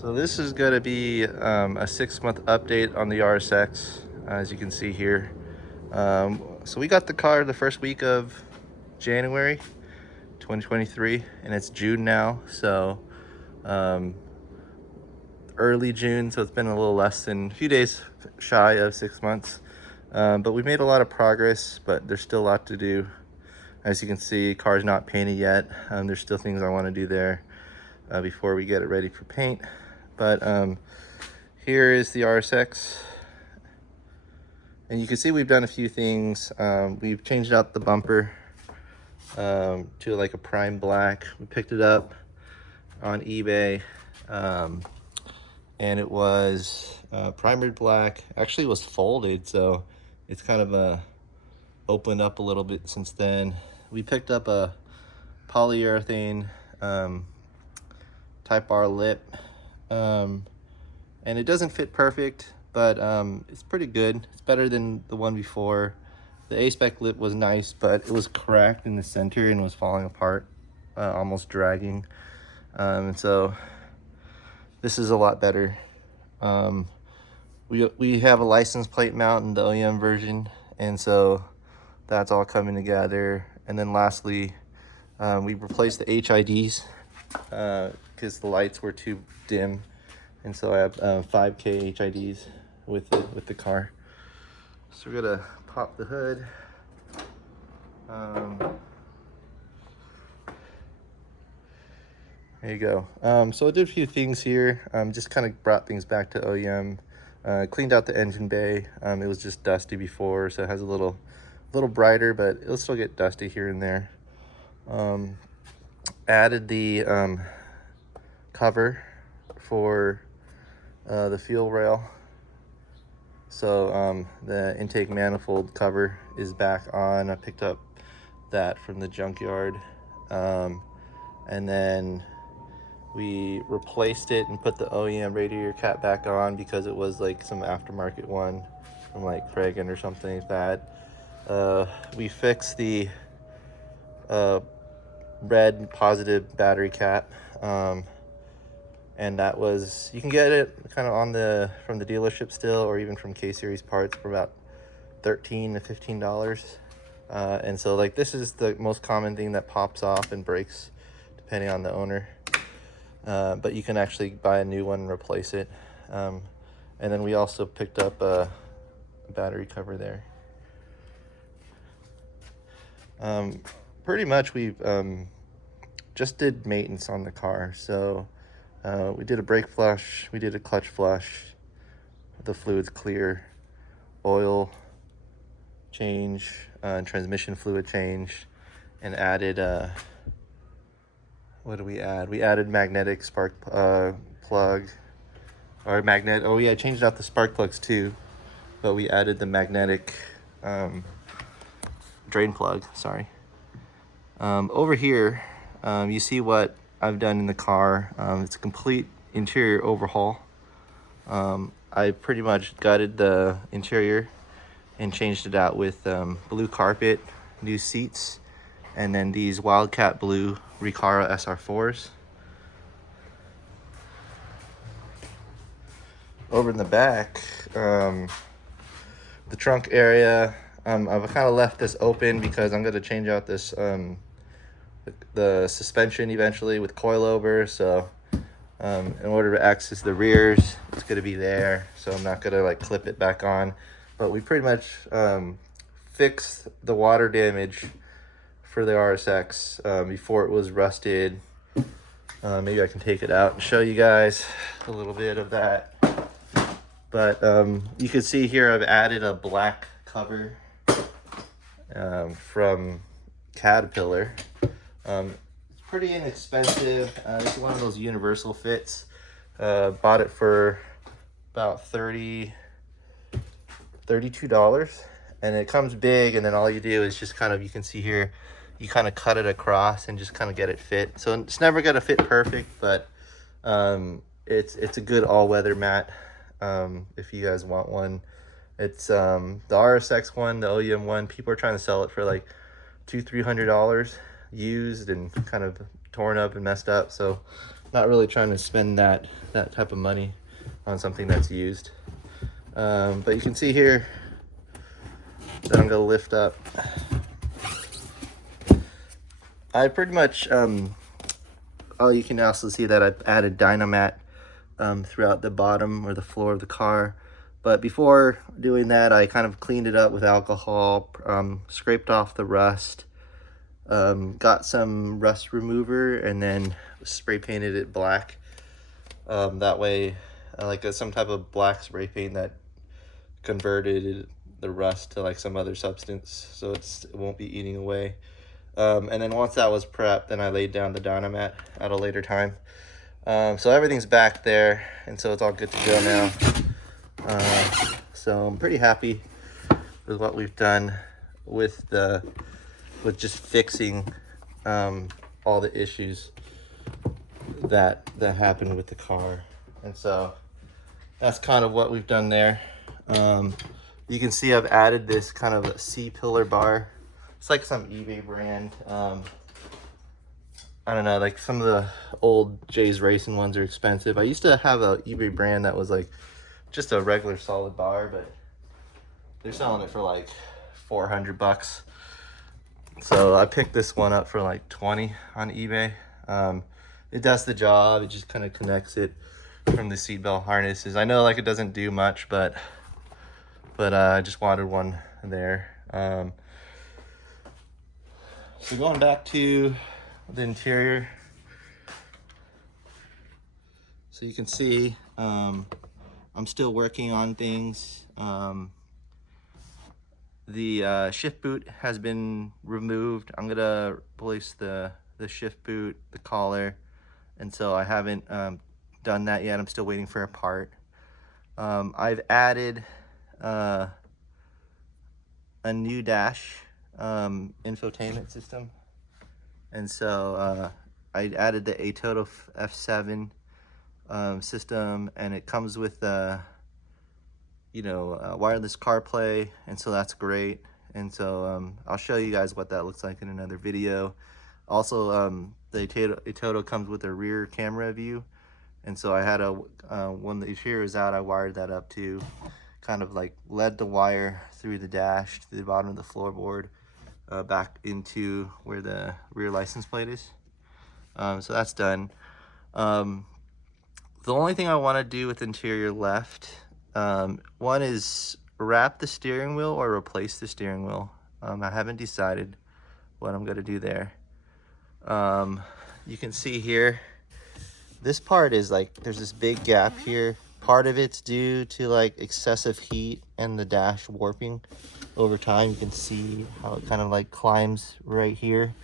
So this is going to be a 6-month update on the RSX, as you can see here. So we got the car the first week of January 2023, and it's June now, so early June, so it's been a little less than a few days shy of 6 months. But we've made a lot of progress, but there's still a lot to do. As you can see, car's not painted yet. There's still things I want to do there before we get it ready for paint. But here is the RSX, and you can see we've done a few things. We've changed out the bumper to like a prime black. We picked it up on eBay, and it was primered black. Actually, it was folded, so it's kind of opened up a little bit since then. We picked up a polyurethane Type R lip, and it doesn't fit perfect, but it's pretty good. It's better than the one before. The A-spec lip was nice, but it was cracked in the center and was falling apart, almost dragging. And so this is a lot better. We have a license plate mount in the OEM version, and so that's all coming together. And then lastly, we replaced the HIDs because the lights were too dim, and so I have 5K HIDs with the car. So we're gonna pop the hood. There you go. So I did a few things here. Just kind of brought things back to OEM. Cleaned out the engine bay. It was just dusty before, so it has a little brighter, but it'll still get dusty here and there. Added the cover for the fuel rail. So the intake manifold cover is back on. I picked up that from the junkyard. And then we replaced it and put the OEM radiator cap back on because it was like some aftermarket one from like Kragen or something like that. We fixed the red positive battery cap, and that was, you can get it kind of from the dealership still, or even from K-Series parts for about $13 to $15. And so like this is the most common thing that pops off and breaks depending on the owner, but you can actually buy a new one and replace it. And then we also picked up a battery cover there. Pretty much we've just did maintenance on the car. So we did a brake flush, we did a clutch flush, the fluid's clear, oil change, transmission fluid change, and added what do we add? We added magnetic spark plug, or magnet. Oh yeah, I changed out the spark plugs too, but we added the magnetic drain plug. Sorry. Over here, you see what I've done in the car. It's a complete interior overhaul. I pretty much gutted the interior and changed it out with blue carpet, new seats, and then these Wildcat blue Recaro SR4s. Over in the back, the trunk area, I've kind of left this open because I'm going to change out this the suspension eventually with coilover. So in order to access the rears, it's going to be there, so I'm not going to like clip it back on. But we pretty much fixed the water damage for the RSX before it was rusted. Maybe I can take it out and show you guys a little bit of that. But you can see here I've added a black cover from Caterpillar. It's pretty inexpensive. It's one of those universal fits. Bought it for about $32, and it comes big, and then all you do is just kind of, you can see here, you kind of cut it across and just kind of get it fit. So it's never gonna fit perfect, but it's a good all-weather mat if you guys want one. It's the RSX one, the OEM one. People are trying to sell it for like $200-300 used and kind of torn up and messed up. So not really trying to spend that type of money on something that's used. But you can see here that I'm gonna lift up. I pretty much, oh, you can also see that I've added Dynamat throughout the bottom or the floor of the car. But before doing that, I kind of cleaned it up with alcohol, scraped off the rust, got some rust remover, and then spray painted it black. That way, like some type of black spray paint that converted the rust to like some other substance, so it won't be eating away. And then once that was prepped, then I laid down the Dynamat at a later time. So everything's back there, and so it's all good to go now. So I'm pretty happy with what we've done with just fixing all the issues that happened with the car. And so that's kind of what we've done there. You can see I've added this kind of a C-pillar bar. It's like some eBay brand. I don't know, like some of the old Jay's Racing ones are expensive. I used to have a eBay brand that was like just a regular solid bar, but they're selling it for like 400 bucks. So I picked this one up for like 20 on eBay. It does the job. It just kind of connects it from the seatbelt harnesses. I know like it doesn't do much, but I just wanted one there. So going back to the interior, so you can see I'm still working on things. The shift boot has been removed. I'm gonna replace the shift boot, the collar, and so I haven't done that yet. I'm still waiting for a part. I've added a new dash infotainment system, and so I added the Automotive F7 system, and it comes with wireless CarPlay, and so that's great. And so I'll show you guys what that looks like in another video. Also, the Automotive comes with a rear camera view, and so I had when the interior is out, I wired that up too. Kind of like led the wire through the dash to the bottom of the floorboard, back into where the rear license plate is. So that's done. The only thing I want to do with interior left, one is wrap the steering wheel or replace the steering wheel. I haven't decided what I'm going to do there. You can see here, this part is like, there's this big gap here. Part of it's due to like excessive heat and the dash warping over time. You can see how it kind of like climbs right here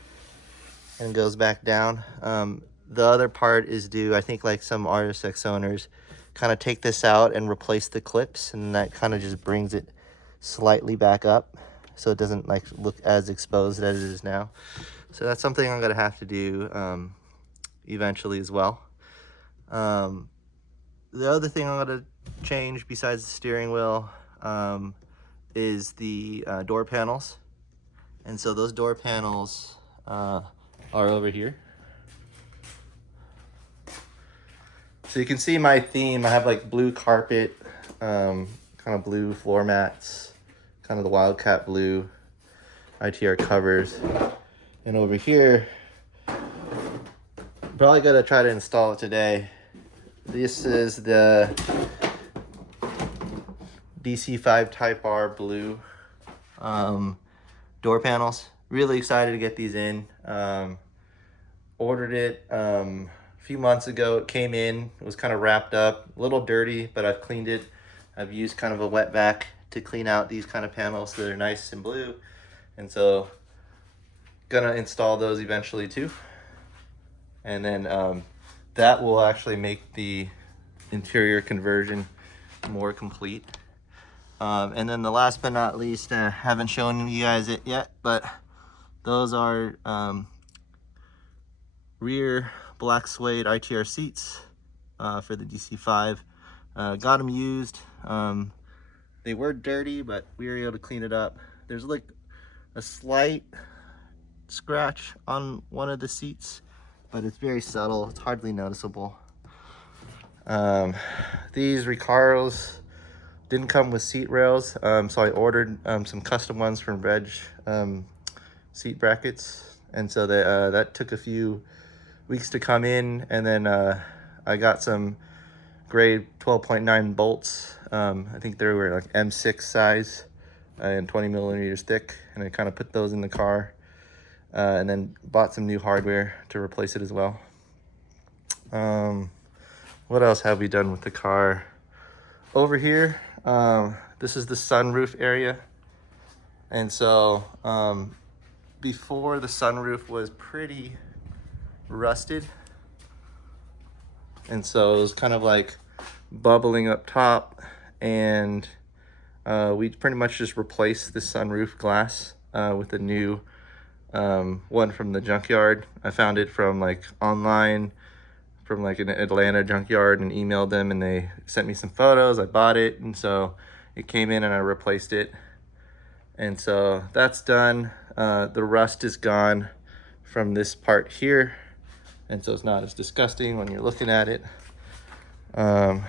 and goes back down. The other part is due, I think like some RSX owners kind of take this out and replace the clips, and that kind of just brings it slightly back up so it doesn't like look as exposed as it is now. So that's something I'm gonna have to do eventually as well. The other thing I'm gonna change besides the steering wheel is the door panels. And so those door panels are over here. So you can see my theme. I have like blue carpet, kind of blue floor mats, kind of the Wildcat blue ITR covers. And over here, I'm probably gonna try to install it today. This is the DC5 Type R blue door panels. Really excited to get these in. Ordered it a few months ago. It came in, it was kind of wrapped up, a little dirty, but I've cleaned it. I've used kind of a wet vac to clean out these kind of panels so they're nice and blue. And so gonna install those eventually too. And then that will actually make the interior conversion more complete. And then the last but not least, haven't shown you guys it yet, but those are rear black suede ITR seats for the DC5. Got them used. They were dirty, but we were able to clean it up. There's like a slight scratch on one of the seats, but it's very subtle. It's hardly noticeable. These Recaros didn't come with seat rails, so I ordered some custom ones from Reg seat brackets, and so that took a few weeks to come in, and then I got some grade 12.9 bolts. I think they were like M6 size and 20 millimeters thick, and I kind of put those in the car, and then bought some new hardware to replace it as well. What else have we done with the car? Over here, this is the sunroof area. And so before, the sunroof was pretty rusted. And so it was kind of like bubbling up top. And we pretty much just replaced the sunroof glass with a new one from the junkyard. I found it from like online, from like an Atlanta junkyard, and emailed them, and they sent me some photos. I bought it, and so it came in and I replaced it. And so that's done. The rust is gone from this part here, and so it's not as disgusting when you're looking at it. Yeah.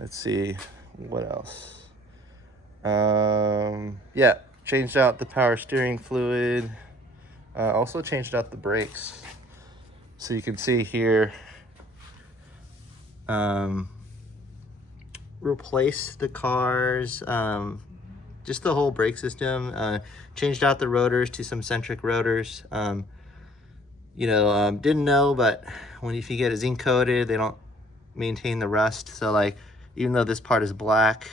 Let's see, what else? Yeah, changed out the power steering fluid. Also changed out the brakes. So you can see here, replaced the cars, just the whole brake system. Changed out the rotors to some centric rotors. Didn't know, but if you get it zinc coated, they don't maintain the rust. So like, even though this part is black,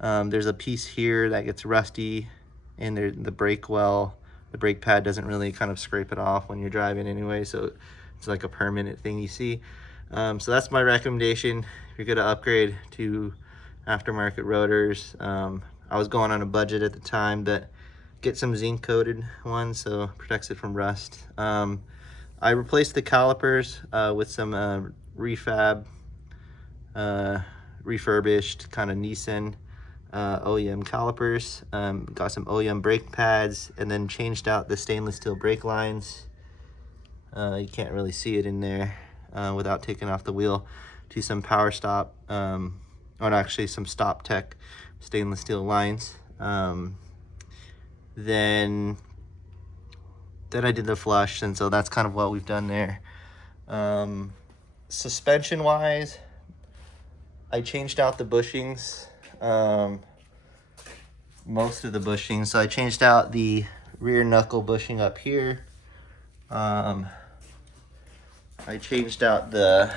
there's a piece here that gets rusty, and the brake well, the brake pad doesn't really kind of scrape it off when you're driving anyway, so it's like a permanent thing you see. So that's my recommendation. If you're gonna upgrade to aftermarket rotors, I was going on a budget at the time, that get some zinc coated ones, so it protects it from rust. I replaced the calipers with some refurbished kind of Nissan OEM calipers. Got some OEM brake pads, and then changed out the stainless steel brake lines. You can't really see it in there without taking off the wheel, to some power stop, or actually some Stop Tech stainless steel lines. Then I did the flush, and so that's kind of what we've done there. Suspension wise, I changed out the bushings, most of the bushings. So I changed out the rear knuckle bushing up here. I changed out I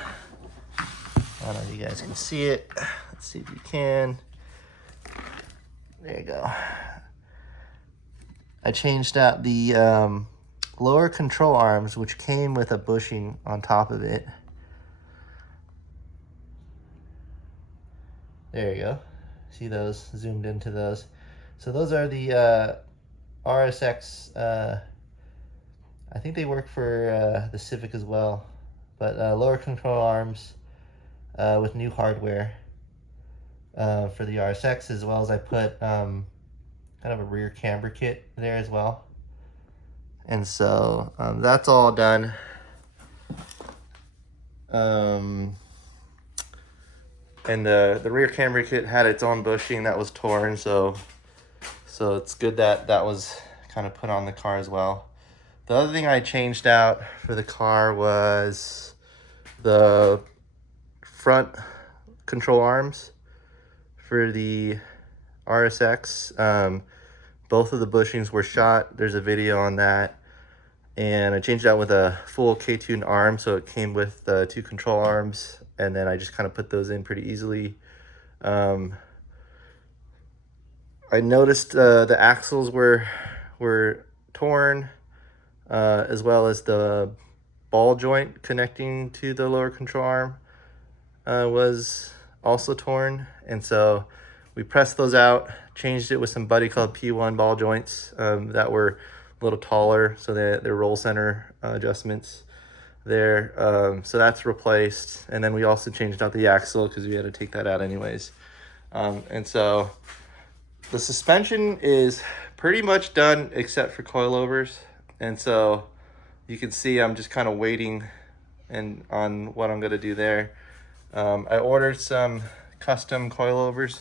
don't know if you guys can see it. Let's see if you can. There you go. I changed out the lower control arms, which came with a bushing on top of it. There you go. See those? Zoomed into those. So those are the RSX. I think they work for the Civic as well. But lower control arms with new hardware for the RSX, as well as I put kind of a rear camber kit there as well. And so that's all done. And the rear camber kit had its own bushing that was torn, so it's good that that was kind of put on the car as well. The other thing I changed out for the car was the front control arms for the RSX. Both of the bushings were shot. There's a video on that. And I changed out with a full K-tuned arm, so it came with the 2 control arms, and then I just kind of put those in pretty easily. I noticed the axles were torn, as well as the ball joint connecting to the lower control arm was also torn, and so we pressed those out, changed it with some Buddy Club P1 ball joints that were a little taller, so they're roll center adjustments there. So that's replaced, and then we also changed out the axle because we had to take that out anyways. And so the suspension is pretty much done except for coilovers. And so you can see I'm just kind of waiting and on what I'm gonna do there. I ordered some custom coilovers,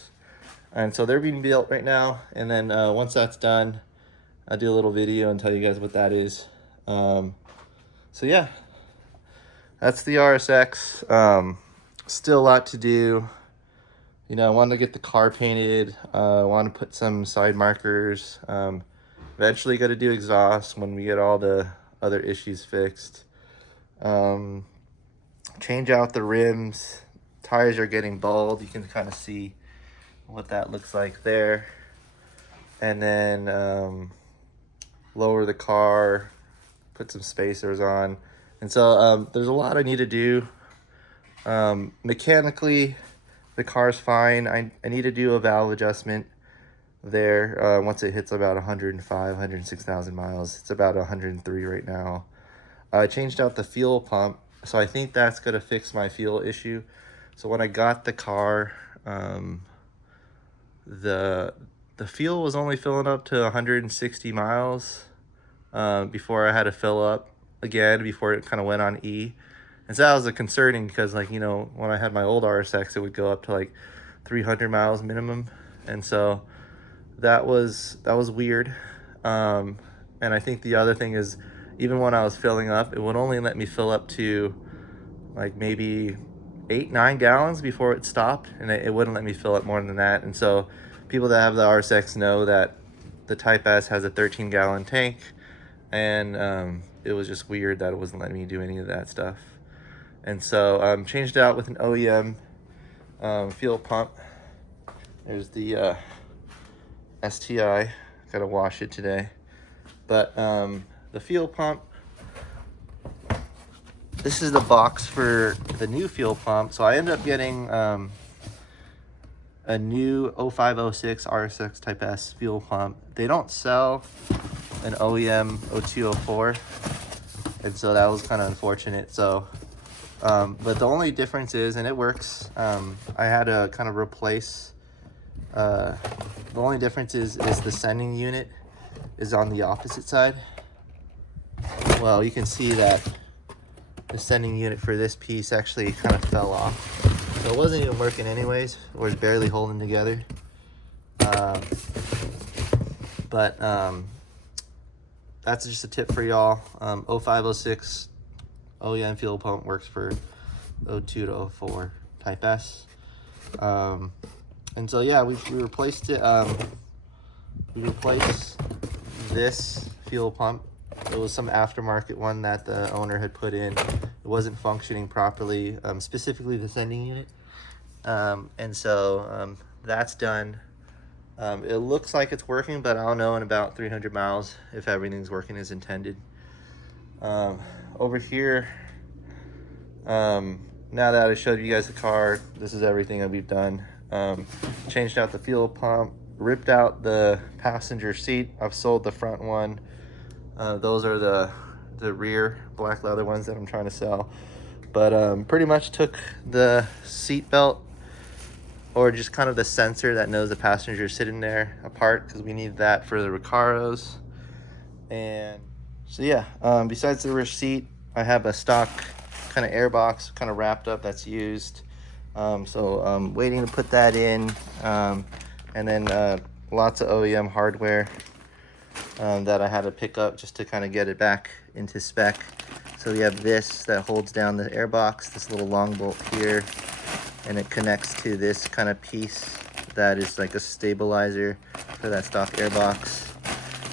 and so they're being built right now. And then once that's done, I'll do a little video and tell you guys what that is. So yeah, that's the RSX. Still a lot to do. You know, I wanted to get the car painted. I want to put some side markers. Eventually got to do exhaust when we get all the other issues fixed. Change out the rims. Tires are getting bald. You can kind of see what that looks like there. And then lower the car, put some spacers on. And so there's a lot I need to do. Mechanically, the car's fine. I need to do a valve adjustment there once it hits about 105, 106,000 miles. It's about 103 right now. I changed out the fuel pump, so I think that's going to fix my fuel issue. So when I got the car, the fuel was only filling up to 160 miles before I had to fill up again before it kind of went on E. And so that was concerning because, like, you know, when I had my old RSX, it would go up to like 300 miles minimum. And so that was weird. And I think the other thing is, even when I was filling up, it would only let me fill up to like maybe 8-9 gallons before it stopped, and it wouldn't let me fill up more than that. And so people that have the RSX know that the Type S has a 13-gallon tank, and it was just weird that it wasn't letting me do any of that stuff. And so changed it out with an OEM fuel pump. There's the STI. Gotta wash it today. But the fuel pump, this is the box for the new fuel pump. So I ended up getting a new 0506 RSX Type S fuel pump. They don't sell an OEM 0204, and so that was kind of unfortunate. So but the only difference is, and it works, I had to kind of replace, the only difference is the sending unit is on the opposite side. Well, you can see that the sending unit for this piece actually kind of fell off. So it wasn't even working anyways. It was barely holding together. But that's just a tip for y'all. 0506 OEM fuel pump works for 02 to 04 Type S. And so yeah, we replaced it. We replaced this fuel pump. It was some aftermarket one that the owner had put in. It wasn't functioning properly, specifically the sending unit. And so that's done. It looks like it's working, but I'll know in about 300 miles if everything's working as intended. Over here, now that I showed you guys the car, this is everything that we've done. Changed out the fuel pump, ripped out the passenger seat. I've sold the front one. Those are the rear black leather ones that I'm trying to sell. But pretty much took the seat belt, or just kind of the sensor that knows the passenger sitting there, apart, because we need that for the Recaros. And so yeah, besides the rear seat, I have a stock kind of air box kind of wrapped up that's used. So I'm waiting to put that in. And then lots of OEM hardware that I had to pick up just to kind of get it back into spec. So we have this that holds down the air box, this little long bolt here, and it connects to this kind of piece that is like a stabilizer for that stock air box.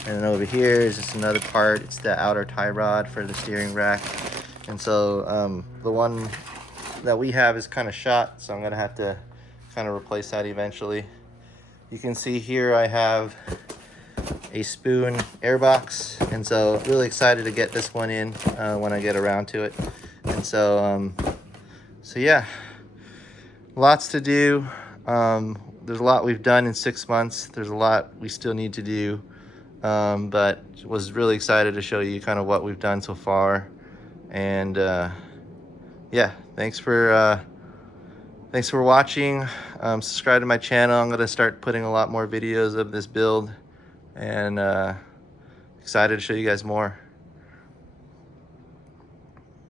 And then over here is just another part. It's the outer tie rod for the steering rack. And so the one that we have is kind of shot, so I'm gonna have to kind of replace that eventually. You can see here I have a spoon airbox, and so really excited to get this one in when I get around to it. And so so yeah, lots to do. There's a lot we've done in 6 months. There's a lot we still need to do, but was really excited to show you kind of what we've done so far. And yeah, thanks for watching. Subscribe to my channel. I'm gonna start putting a lot more videos of this build and excited to show you guys more.